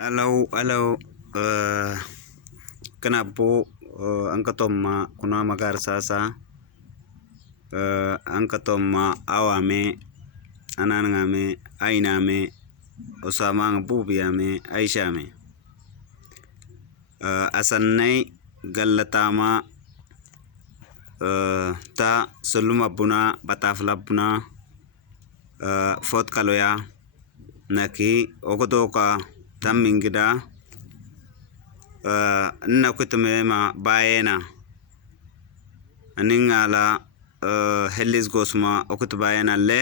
Halo, kenapa angka tomma kuna magar sasa angka tomma awame ananangame ainame osama bubiame aishame asannai gallatama ta soluma buna batafla buna fot kaloya naki okodoka tammingida nna kutme ma bayena aningala helis gosma okut bayena le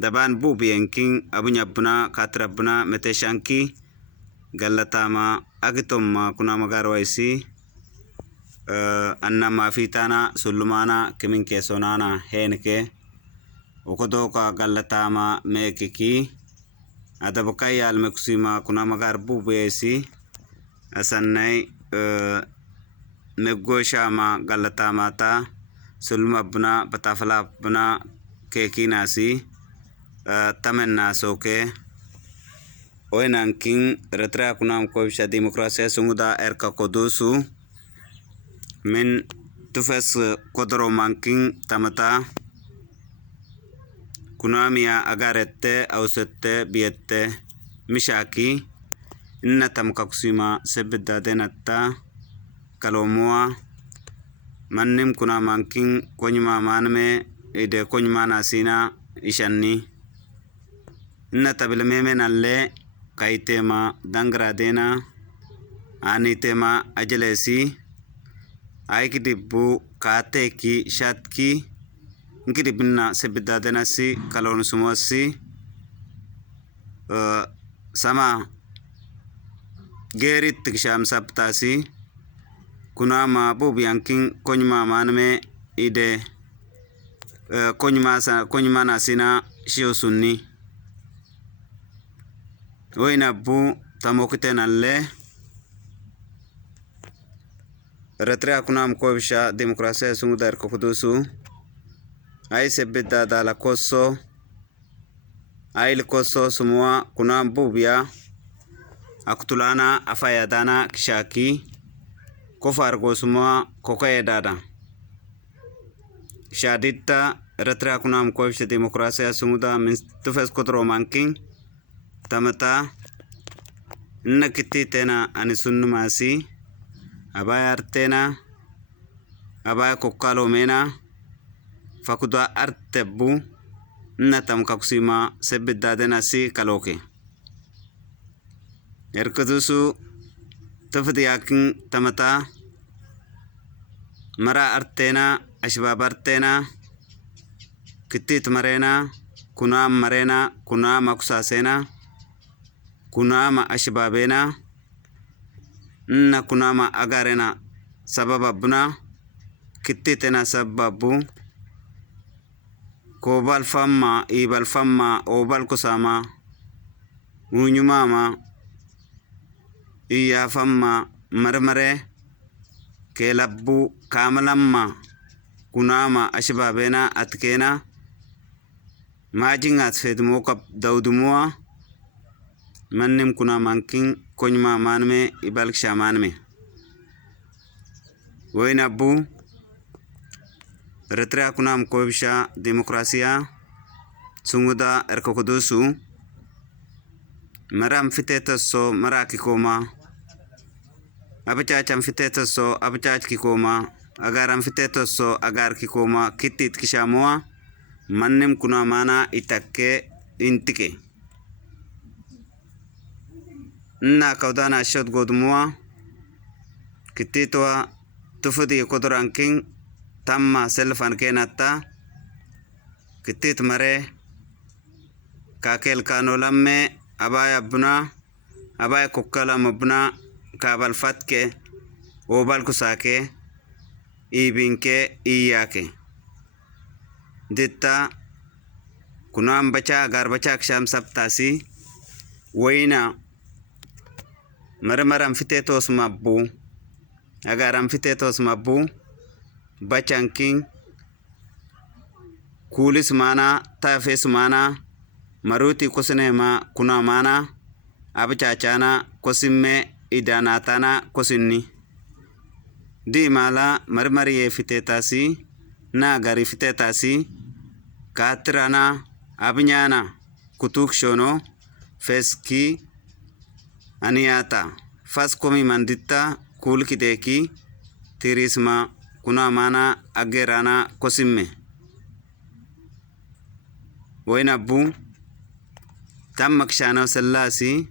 daban bubiyenkin abunya buna katra buna meteshanki gallatama agitomma kuna magarwaisi anna mafitana sulumana kemin kesonana henke okodoka gallatama mekiki adabakai almekusima kuna magar bubesi asannai negoshama gallatama ta sulma buna batafala buna kekinasi tamenna soke oenankin retra kuna mkobisha demokrasia sumuda erka kodusu min tufes kodoro mankin tamata kunamia agarette ausette biette mishaki inna tamkakusima sebeda denatta kalomua mannim kuna mankin konyma manme ide konyma nasina ishanni inna tabilmeme nalle kaitema dangradena anitema ajelesi aikidibbu kateki shatki nkidibna sebeda denasi kalon sumosi sama gerit tiksham saptasi kunama bubiyankin konyma manme ide konyma nasina shiosunni oinabu tamokitenalle retrea kuna mkobisha demokrasia sumudar kokudusu ai sebeda dala koso ai koso semua kuna bubia akutulana afaya dana kishaki kofargo semua kokaye dada shadita retrea kuna mkobisha demokrasia sumuda min tufes kodro manking tamata nakiti tena anisunnu masi abaya artena abaya kokalo mena fakuda artebu natam kakusima sebeda denasi kaloke erkudusu tufdi yakin tamata mara artena ashbab artena kitit marena kuna marena kuna makusasena kuna ma ashbabena na kuna ma agarena sabababuna kititena sababu kobal famma ibal famma obal kusama unyumama iya famma marmare kelabbu kamalamma kunama ashbabena atkena majingat fedmoka daudumua mannim kuna mankin konyma manme ibal kshamanme wainabu retrea kuna mkobisha demokrasia sumuda erkokudusu maram fitetoso marakikoma abachacham fitetoso abachach kikoma agaram fitetoso agar kikoma kitit kishamua mannim kuna mana itakke intike na kaudana shot godumua kititwa tufudi kodoranking tamma selfan kenata kitit mare kakel kanolamme abaya buna abaya kokala mabuna kabal fatke obal kusake ibinke iyake ditta kunam bacha garbacha ksham saptasi waina marmaram fitetos mabbu agaram fitetos mabbu bachanking kulis mana tafes mana maruti kosinema kuna mana abchachana kosimme idanatana kosinni di mala marmariye fitetasi na gari fitetasi katrana abnyana kutuk shono feski aniyata fas komi manditta kul kideki tirisma kuna mana agerana kosimme wainabu tammak shana sallasi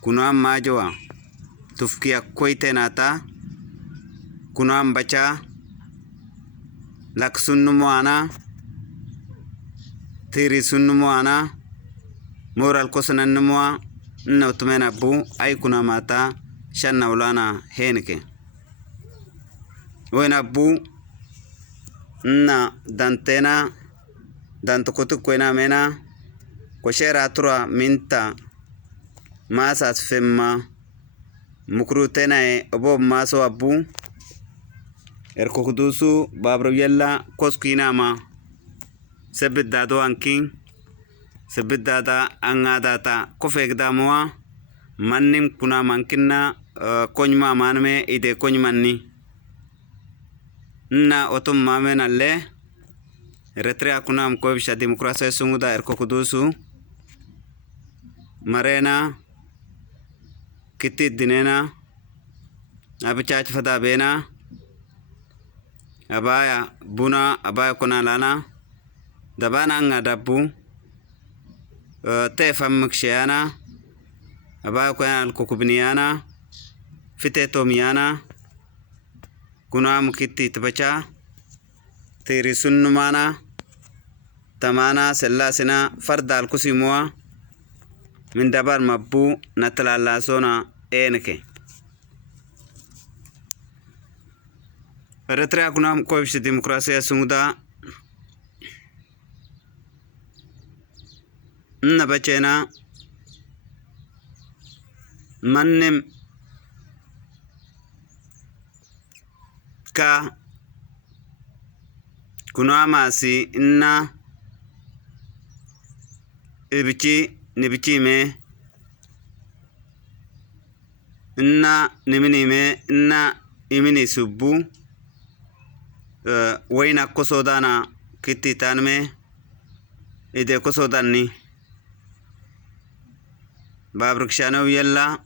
kuna majowa tufkia koitenata kuna bacha lak sunnumoana tiri sunnumoana moral kosanannumoa na utumena bu ay kuna mata shanna ulana henke wena bu na dantena dantukutu kwena mena ko shera tura minta masas femma mukru tenae obo maso abu erkokudusu babro yella koskinama sebidado ankin sebidada angadata kofegdamoa mannim kuna mankinna konyma manme ide konymanni na otum mamenalle eritrea kuna mkoibisha demokrasia sunguda erkokudusu marena kitti dinena abichach fada bena abaya buna abaya kuna lana dabana anga dabu tefam mkshayana abaya kuna alkukubniyana fitetomiyana kuna mkitti tabacha tiri sunnumana tamana sellasina farda alkusimua min dabar mabbu natalala sona enke Eritrea kuna mkoibisha demokrasia sunguda na bachena mannem ka kuna masi inna nibichi me inna nimini me inna imini subbu wayna kosodana kitti tanme ide kosodanni babrikshano yalla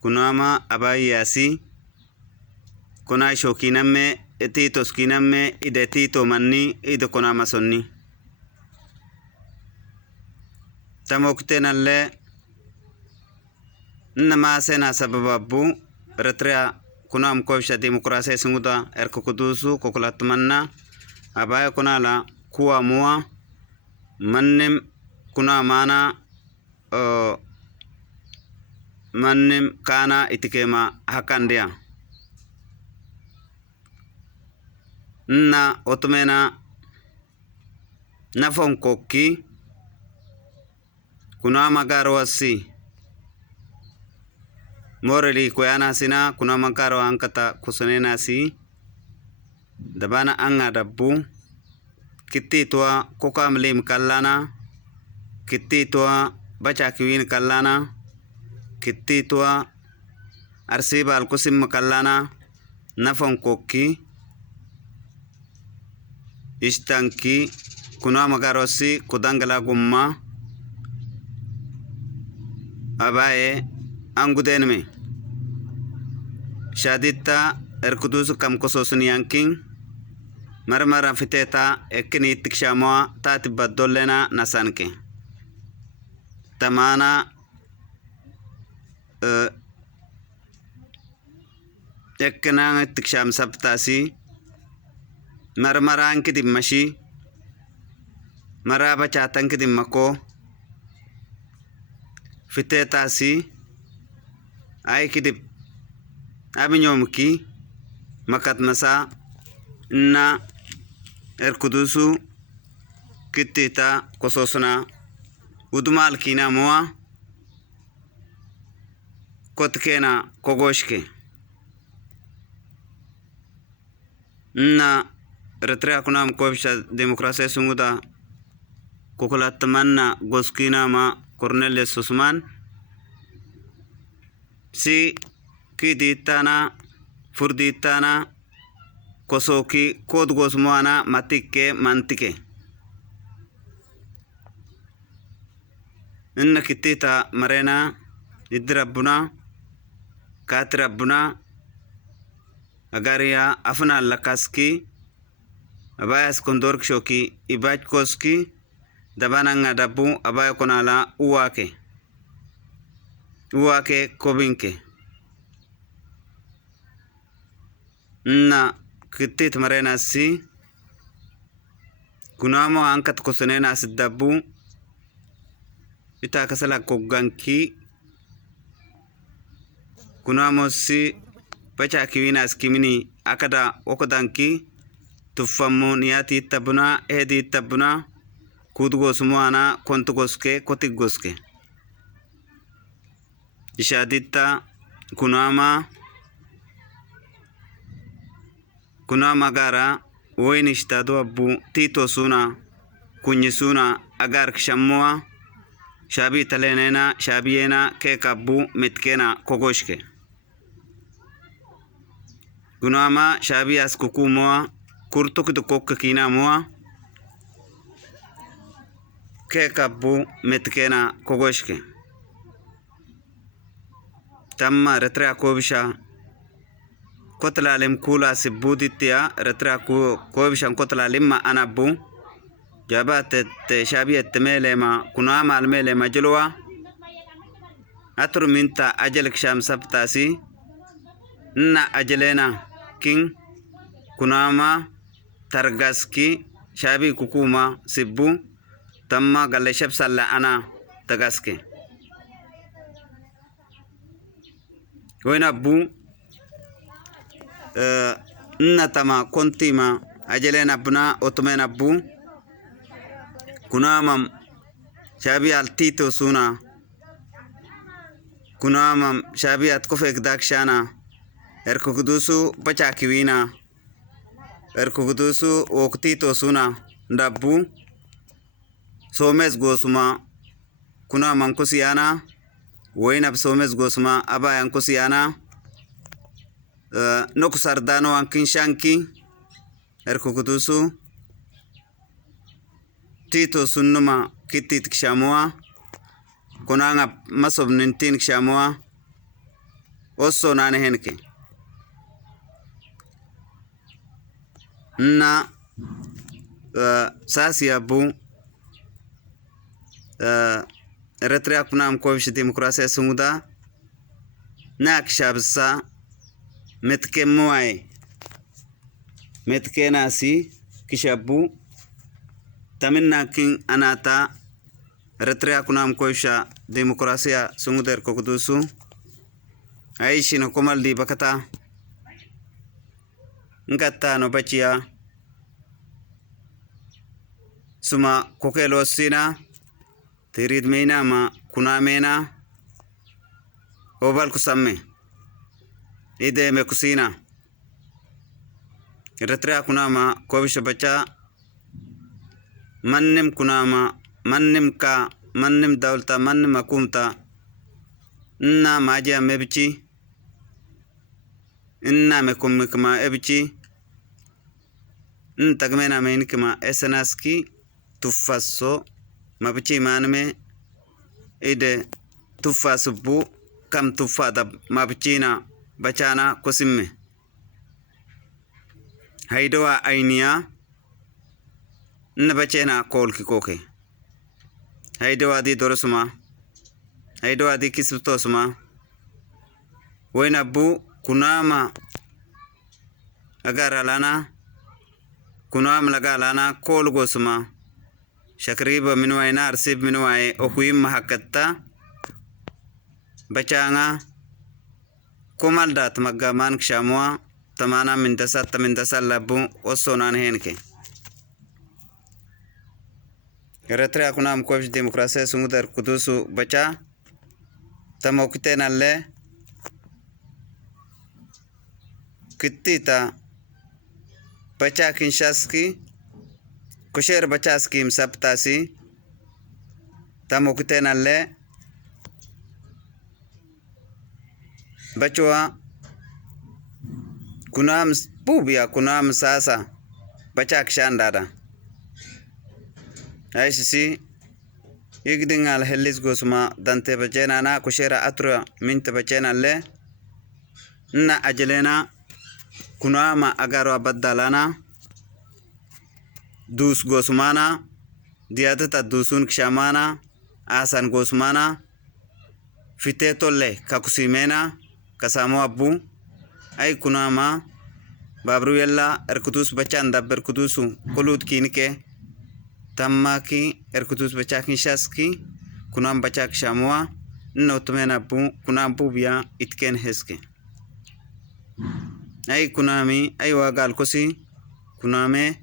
kunama abayasi kuna shokinamme titos kinamme ide tito manni ide kunama sonni tamoktenalle nama sena sababu Eritrea kuna mkoibisha demokrasia sunguda erkokudusu kokulatmanna abaya kuna la kuwa mua mannim kuna mana mannim kana itikema hakandia na otumena nafon kokki kuna magaro wasi morali koyana sina kuna magaro ankata kusunena si dabana anga dabbu kitti toa kokamlim kallana kitti toa bacha kiwin kallana kitti toa arsibal kusim kallana nafon kokki istanki kuna magarosi kudangala gumma abaye angudenme shadita erkudusu kam kososuni yankin marmara fiteta ekini tikshamoa tati badollena nasanke tamana ekina tiksham sabtasi marmara ankidi mashi maraba chatankidi mako fitetasi ay kidib abinyomki makat masa na erkudusu kittita kososuna udumal kina moa kotkena kogoshke na Eritrea kuna mkoibisha demokrasia sunguda kokolatmanna goskinama Cornelius Usman si kiditana furditana kosoki kod gosmoana matike mantike inna kitita marena idrabbuna katrabbuna agaria afna lakaski abayas kondorkshoki ibajkoski dabananga dabu abaya konala uwake kobinke na kitit marena si kunamo angkat kosenena sidabu ita kasala koganki kunamo si pacha kiwina skimini akada okodanki tuffamu niyati tabuna hedi tabuna kudgosmuana kontugoske kotigoske ishadita kunama gara woinishitadu abu tito suna kunyisuna agar kishamua shabi talenena shabiyena kekabu mitkena kogoshke kunama shabi askukumua kurtukidu kokkakina mua kekabu mitkena kogoshke tamma retrea kobisha kotlalim kula sibuditya retrea kobisha kotlalim ma anabu jabat shabiyet melema kunama almelema jilwa atru minta ajalik sham sabtasi na ajalena king kunama targaski shabi kukuma sibbu tamma galle shabsalla ana tagaske wena bu tama kontima ajalena buna otumena bu kunama shabi al tito suna kunama shabi at kofek dakshana erkudusu pacha kiwina erkudusu oktito suna ndabu somes gosuma kunama nkusiyana woinab somes gosuma abaya nkusiyana nokusardano ankinshanki erkudusu tito sunnuma kitit kishamua kunanga masob nintin kishamua osso nane henke na sasi abu eritrea kunam kovish demokrasiya sumuda na kishabsa metke nasi kishabu taminna king anata eritrea kunam kovisha demokrasiya sumuder kokudusu aishi no komal di bakata ngatta no bachiya suma kokelo sina tirid meina ma kunamena obal kusamme ide me kusina eritrea kunama kovisha bacha mannim kunama mannim dawlta mannim akumta inna maja mebchi inna mekumikma ebchi tagmena menikma esanaski tuffaso mabchi manme ide tuffasubu kam tuffada mabchina bachana kosimme haidowa ainiya bachena kolki koke haidowa di dorosuma haidowa di kisutosuma wainabu kunama agar alana kunama laga alana kolgosuma shakriba minuwaina arsib minuwai okuyim mahakatta bachanga komaldat magaman kshamua tamana mindasa labu osonan henke eritrea kunam kovish demokrasiya sumudar kudusu bacha tamokitenalle kittita bacha kinshaski kusher bacha skim saptasi tamokite nalle bachwa kunam bubia kunam sasa bachak shandada ay sisi igdingal helis gosma dante bachena na kushera atra mint bachena le na ajelena kunama agaro badalana dus gosmana diadata dusun kshamana asan gosmana fitetolle kakusimena kasamo abu ay kunama babru yalla erkutus bachan dabber kutusu kulut kinike tammaki erkutus bachakin shaski kunam bachak shamwa notumena bu kunam bubia itken heske ay kunami ay wagal kosi kuname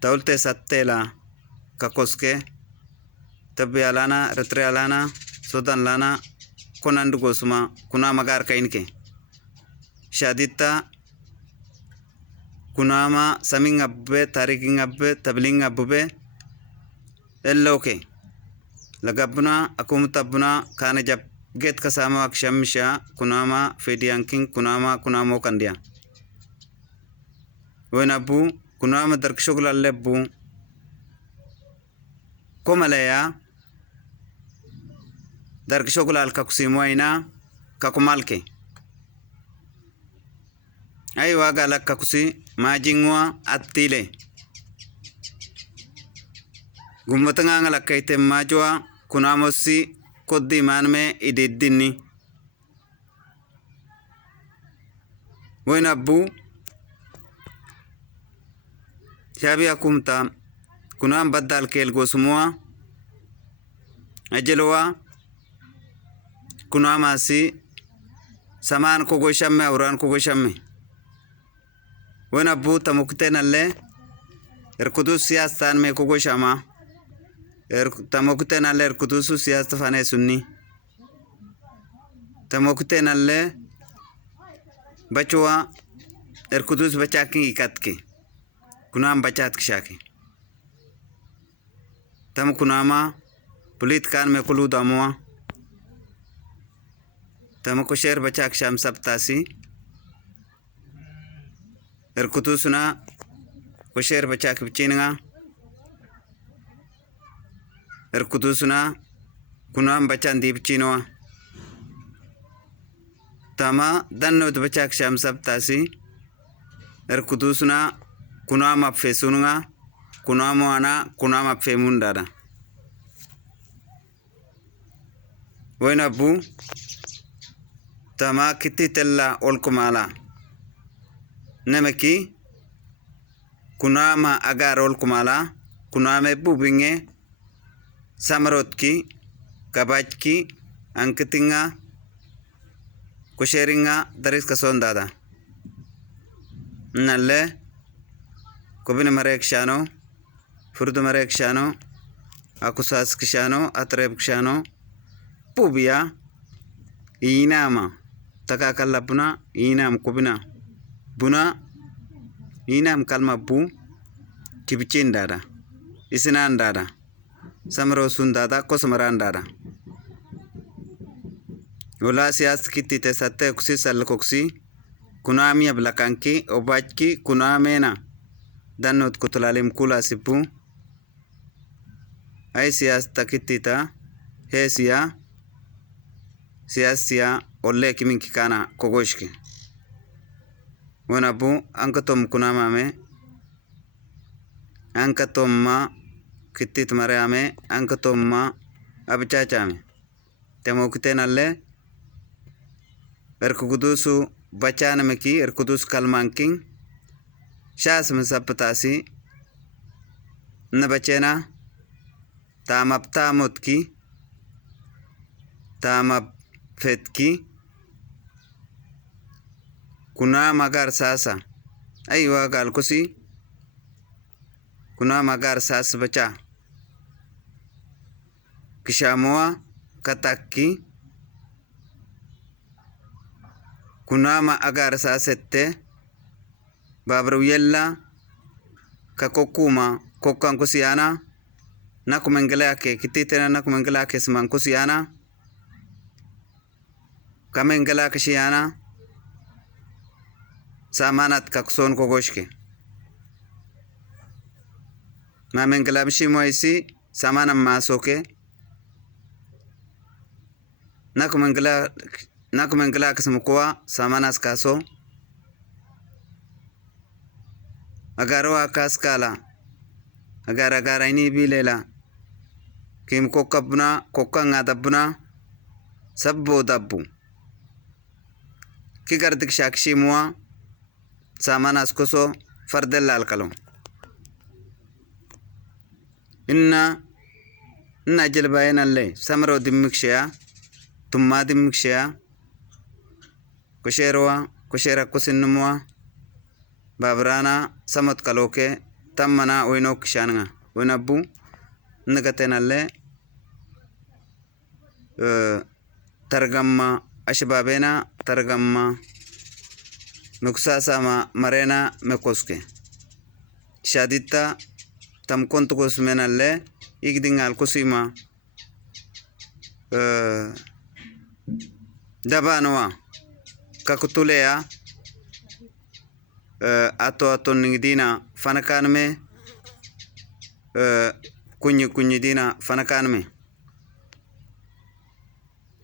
taulte sattela kakoske tabialana retrialana sodan lana konandu gosuma kunama gar kainke shadita kunama saming abbe tariking abbe tabling abbe elloke lagabna akum tabna kana jab get kasama akshamsha kunama fedianking kunamo kandia wenabu kunama darkshogla lebbu komalaya darkshogla alkakusimoina kakumalke ay waga lakkakusi majingwa attile gummatanga lakkaite majwa kunamosi koddi manme ididdini wenabu shabi akumta kunam badal kel gosumwa ajelwa kunamasi saman kogo shamme awran kogo shamme wenabu tamuktenalle erkudus siyastan me kogo shama tamuktenalle erkudus siyasta fane sunni tamuktenalle bachwa erkudus bachakin ikatke kunam bachat kshake tam kunama pulit kan me kulu damwa tam ko sher bachak sham sabtasi erkutusuna ko sher bachak bichinga erkutusuna kunam bachan di bichinoa tama danno bachak sham sabtasi erkutusuna kunama fesunga kunamo ana kunama femundada wenabu tama kititella olkumala nemeki kunama agar olkumala kuname bubinge samarotki kabajki ankitinga kusheringa daris kasondada nalle kobine marek shano furdu marek shano akusas kishano atreb kishano pubia inama takakalla buna inam kobina buna inam kalma bu kibichin dada isinan dada samro sun dada kosmaran dada wala siyas kitti te satte kusi sal koksi kunami ablakanki obajki kunamena danot kutulalim kula sipu ay siyas takittita he siyasiya olle kimin kikana kogoshke wenabu ankatom kunamame ankatomma kittit mareame ankatomma abchachame temokitenalle erkugudusu bachanameki erkudus kalmanking shas mesaptasi nabachena tamap tamotki tamap fetki kuna magar sasa aywa gal kusi kuna magar sas bacha kishamoa katakki kuna ma agar sasette babru yella ka kokuma kokkan kusiana nakumengelake kititena nakumengelake simankusiana kamengelake shiana samanat kakson kogoshke mamengelabshi moisi samana masoke nakumengelake simkuwa samanas kaso agaro akaskala agara ini bilela kim kokabna kokanga dabna sabbo dabbu ki gardik shakshi muwa samanas koso fardel alkalom inna jilbayen alle samro dimmikshaya tumma dimmikshaya kushera kusinnumuwa babrana samot kaloke tammana oinok shananga oinabu nagatenalle targamma ashbabena targamma nuksasama marena mekoske shadita tamkontu kosmenalle igdingal kusima dabanwa kakutulea ato ningdina fanakanme kunyi dina fanakanme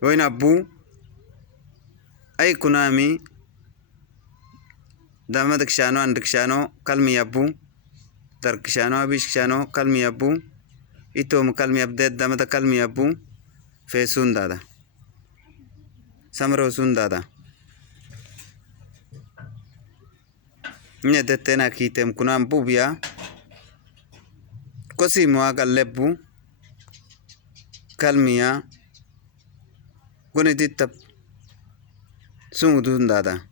oina bu ay kunami damadkshano andkshano kalmi yabu darkshano abishkshano kalmi yabu itom kalmi abde damada kalmi yabu fesun dada samro sun dada nyedetena kitem kunam bubya kosi muaga lebu kalmiya guni ditap sungudun dada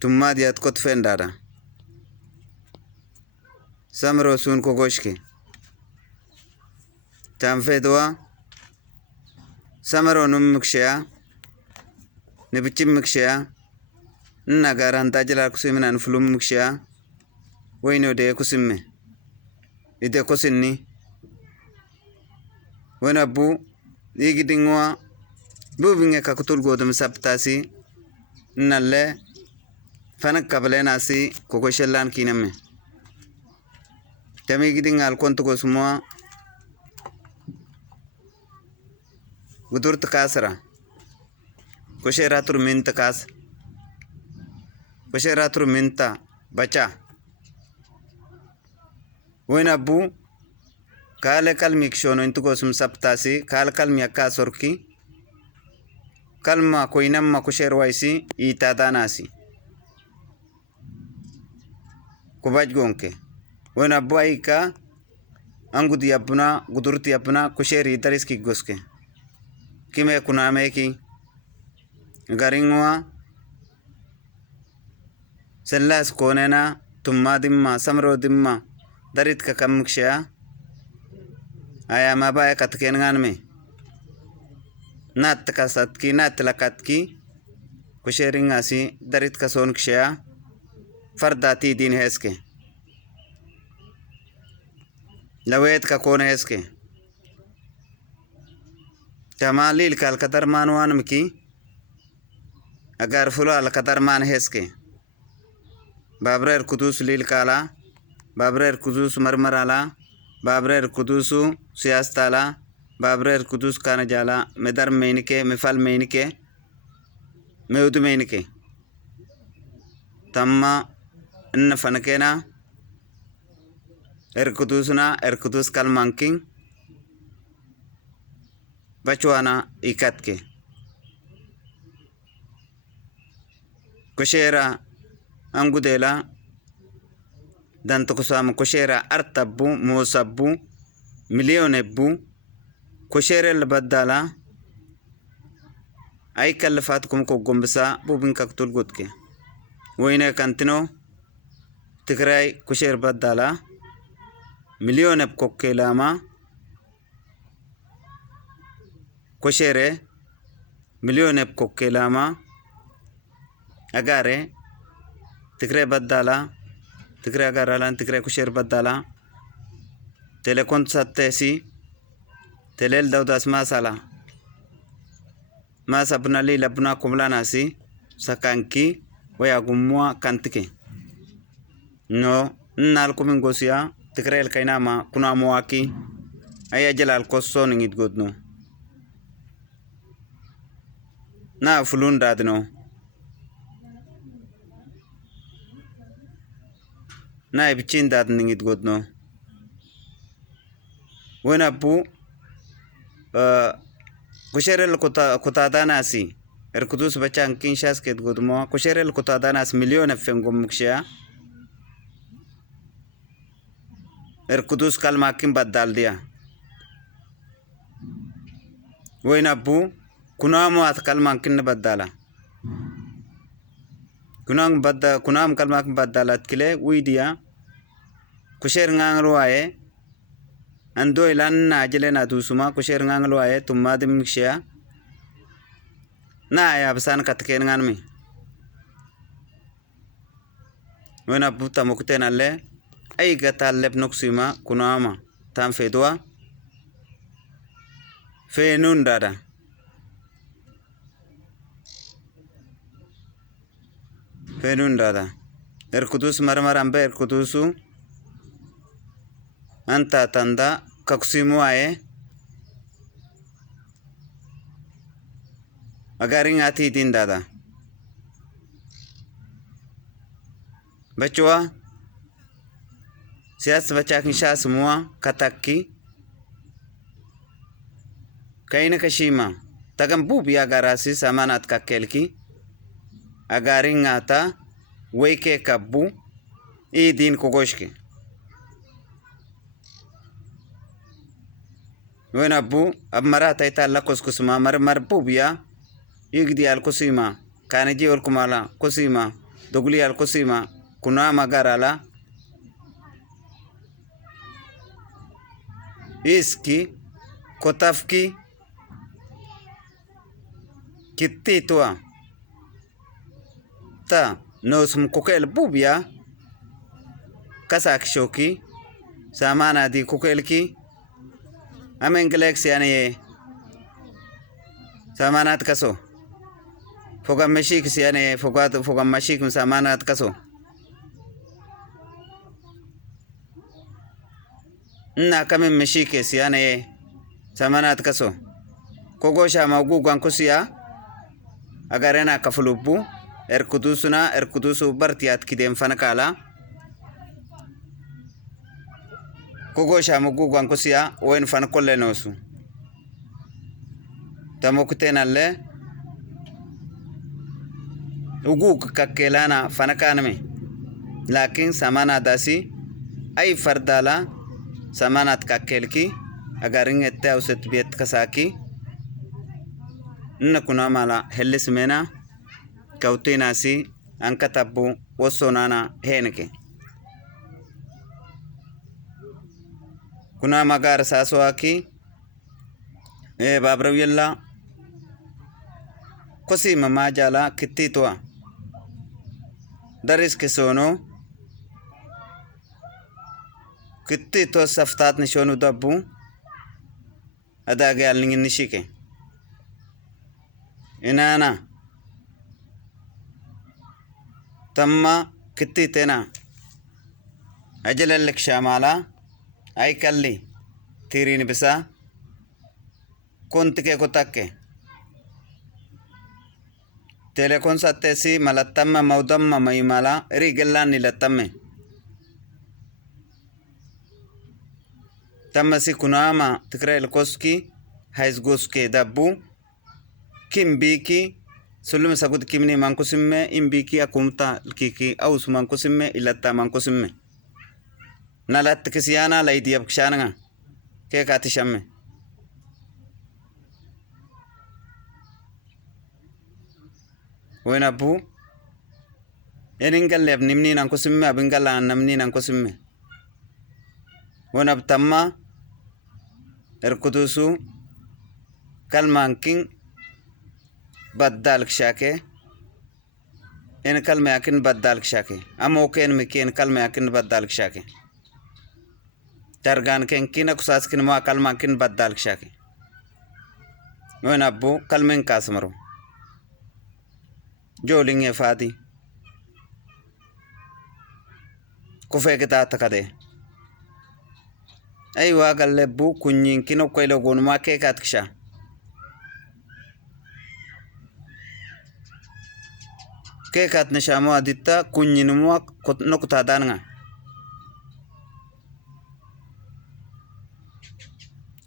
tumma diat kot fen dada samro sun kogoshke tamfedwa samro nummikshaya nebichimmikshaya nagaran tajala kusimina nflummikshaya wayno de kusimme ide kusinni wana bu igidingwa bubinge kakutul godum saptasi nalle fanak kablenasi kokoshellan kiname tami gidingal kontu kosmo gudurt kasra kosheratur minta kas kosheratur minta bacha wena bu kale kalmik shono intugo sum saptasi kal kalmi akka sorki kalma koinamma kusherwaisi itadanasi kubaj gonke wena bu aika angudi yapuna gudurti yapuna kusheri dariski goske kime kunameki garingwa sellas konena tumma dimma samro dimma darit ka kamkshaya aya mabaya katken nganme nat kasatki nat lakatki kushering asi darit ka son kshaya fardati din heske lawet ka kon heske tamalil kal kadar manwan mki agar fulo al kadar man heske babrer kudus lil kala babrer kudus marmarala babrer kudusu siyastala babrer kudus kanajala medar meinike mefal meinike meudu meinike tamma inna fanakena erkudus kalmanking bachuana ikatke kushera angudela dantokusam kushera artabu mosabu milionebu kusherel badala ay kalfatkum ko gombisa bubin kaktul gutke wayne kantino tigray kusher badala milioneb kokkelama kushere milioneb kokkelama agare tigray badala tigray agaralan tigray kusher badala telekon sattesi telel daudas masala masa bunali labuna kumlanasi sakanki waya gumwa kantike no nal kumin gosia tikrel kainama kuna muaki aya jalal kosso ngit godno na fulun dadno na ibchin dad ngit godno wena pu kusherel kutadanasi erkudus bachan kinshas ket godmo kusherel kutadanas milyon fengom mukshia erkudus kalmakin badal dia wena pu kunamo at kalmakin badala kunam kalmakin badalat kile widia kusher ngangro aye ando ilan na jelena dusuma kusher nganglo aye tumadim mukshia na ya basan katken nganmi wena buta mukten alle ay gatal leb noksima kunama tam fedwa fenun dada erkudus marmarambe erkudusu anta tanda kaksimu aye agaring ati din dada bachwa sias bacha kisha semua kataki kaina kashima tagam bubi agarasi samanat kakelki agaring ata weke kabbu idin kogoshke wena bu abmara taita la kuskusma mar bubiya yigdi al kusima kaniji ol kumala kusima dogli al kusima kuna magarala iski kotafki kitti tua ta nosum kokel bubiya kasak shoki samana di kokelki amen galaxy ane samanat kaso foga mashik siane foga mashik samanat kaso na kamen mashik siane samanat kaso kogosha magugan kusiya agarena kafulubu erkudusu bartiyat kidem fanakala kogosha magugan kusiya wen fan kollenosu tamoktenalle uguk kakkelana fanakaname lakin samana dasi ay fardala samanat kakkelki agaring ette auset biet kasaki inna kuna mala hellismena kautinasi ankatabu wasonana henke kuna magar saswaki babrawilla kosi mama jala kititwa daris kesono kitito saftat nishonu dabbu adage alningin nishike inana tamma kititena ajalal shamala ay kalli tirin bisa kontike kotakke telekon sattesi malattamma maudamma maimala rigellan nilattamme tammasi kunama tikrel koski haisgoske dabbu kimbiki sulum sagud kimni mankusimme imbiki akumta kiki aus mankusimme ilatta mankusimme nalat kisiyana laidiyab kshananga ke katishamme wena bu eningal nimni nankusimme abingala namni nankusimme wena tamma erkudusu kalmankin baddal kshake en kalme akin baddal kshake amoken meken kalme akin baddal kshake targaan kenkina kusaaskin maa kalmaankin baddaalkshaake wen abbu kalmen kaasmaro joolinge faati kufeekitaa takade ay waagalebbu kunyinkino koyle gonumaa keekaatkisha keekaat nashaamoo aditta kunyinumua nokutaadaanga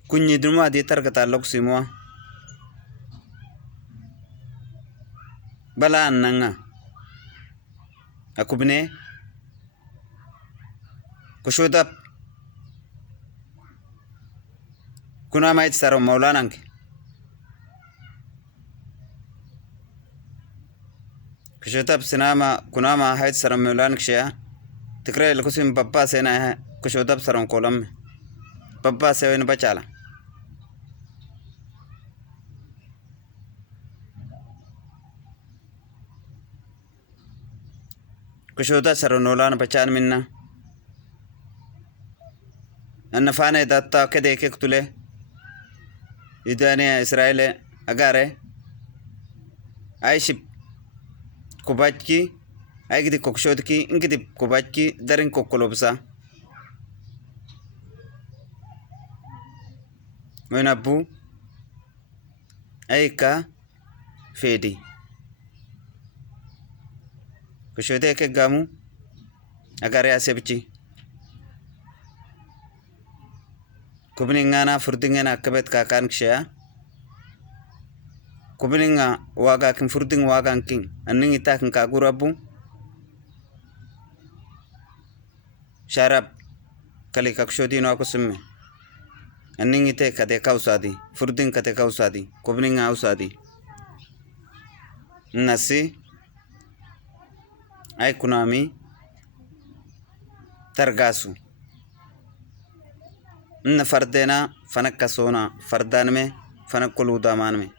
kunyidumua aditta argataallokusimua bala annanga akubne kushudap kuna mait saro maulananke kushudap sinama kunama hait saro maulanksha tikre lkusim babba sena kushudap saron kolamme babba sewen bachala kushuda saron nolan bachan minna anna faane datta kede kektule idane israele agare aiship kubachki aigdi kokshodki ingdi kubachki darin kokkolobsa wenabu aika fedi kushode ke gamu agare asebchi kubningana furdingena akabet kakan ksha kubninga waga kin furding waga kin anning ita kin kagurabu sharab kali kakshodi no akusumme anning ite kade kausadi furding kade kausadi kubninga ausadi nasi ay kunami targasu n fardena fanak kasona fardanme fanak kuluda manme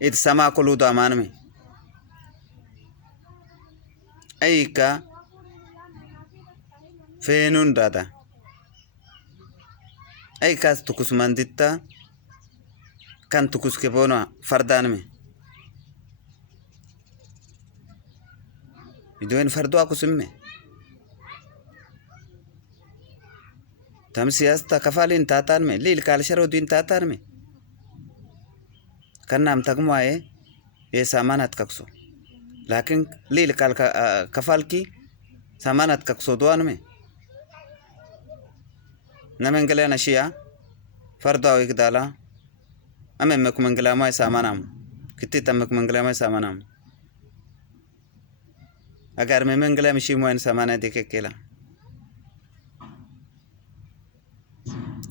it sama kuluda manme ayka fenun dada ayka tukus manditta kan tukus kebona fardanme idoen fardo akusumme tam siyasta kafalin taatan me lil kal sharodin taatan me kannam tagmae e samanat kakso lakin lil kal kafalki samanat kakso doan me namengale nashia fardo awikdala amemek menglama samanam kitti tamek menglama samanam agar me menglama shimoen samana dekekela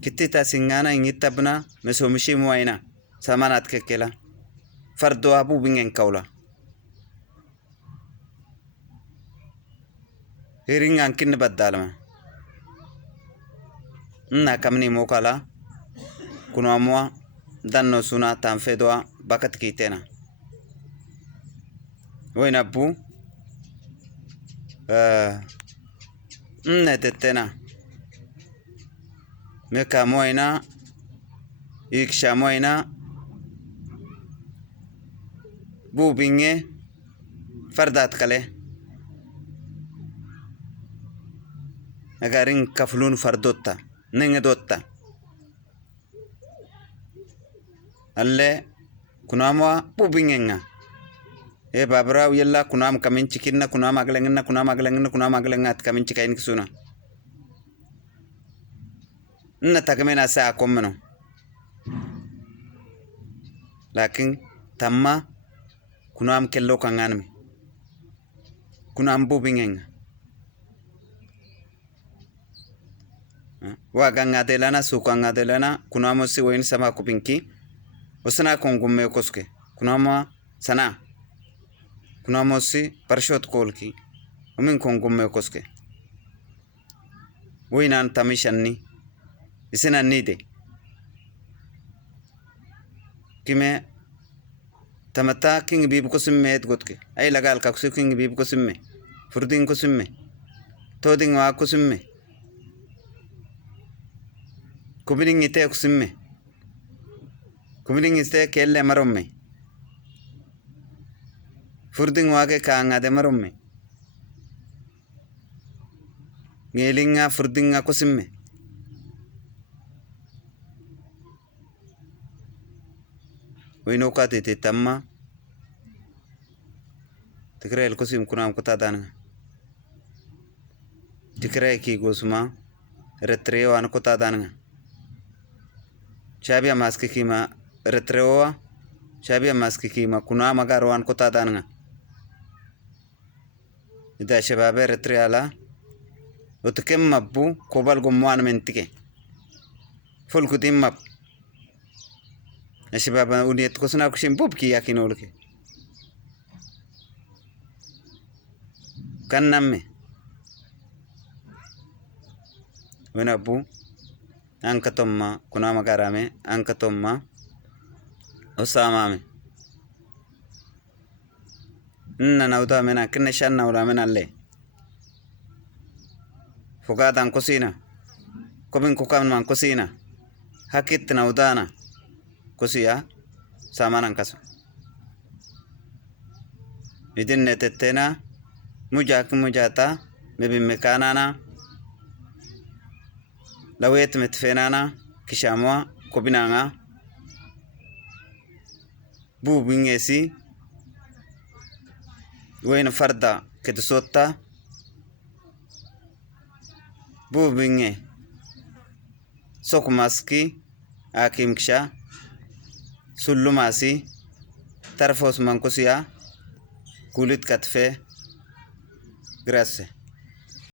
kitita singana ingitabna mesomishi muaina samanat kekela fardo abu bingen kaula hiringan kin badalma na kamni mokala kuno amwa danno suna tanfedwa bakat kitena wena bu tetena meka moina iksha moina bubinge fardat kale agarin kaflun fardotta nenge dotta alle kunamwa bubingenga e babra yalla kunam kamin cikinna kunam aglengenna kunam aglengat kamin cikain kisuna na takmena sa komno lakin tamma kunam kello kanganme kunam bubingenga waga ngadelana suka ngadelana kunamo si wen sama kupinki usana kongumme koske kunama sana kunamo si parshot kolki umin kongumme koske winan tamishanni isina nide kime tamata king bib ko simme et gotke ay lagal ka king bib ko simme furdin ko simme toding wa ko simme kubiningite kusimme kubiningite kelle maromme furding wage kaangade maromme ngelinga furdinga kusimme winokati titamma tikrel kusim kunam kutadan tikre ki gosuma retreo an kutadan shabia maski kima retreo shabia maski kima kuna magarwan kutadan ida shababe retreala utkem mabbu kobal gomwan mentike ful kutim mab shababa uniyat kusna kushim bubki yakinolke kan namme wenabu ankatomma kuna magarame ankatomma usamame nauda mena kinne shanna ula mena le fogatan kusina kobin kukam man kusina hakit naudana kusiya samanan kaso idin netetena mujata mebin mekanana lawet metfenana kishamwa kobinanga bubingesi وين فردا كتسوتا بوبينغي سوك ماسكي آكيم كشا سلو ماسي ترفوس منكوسيا كوليت كتفه Grazie.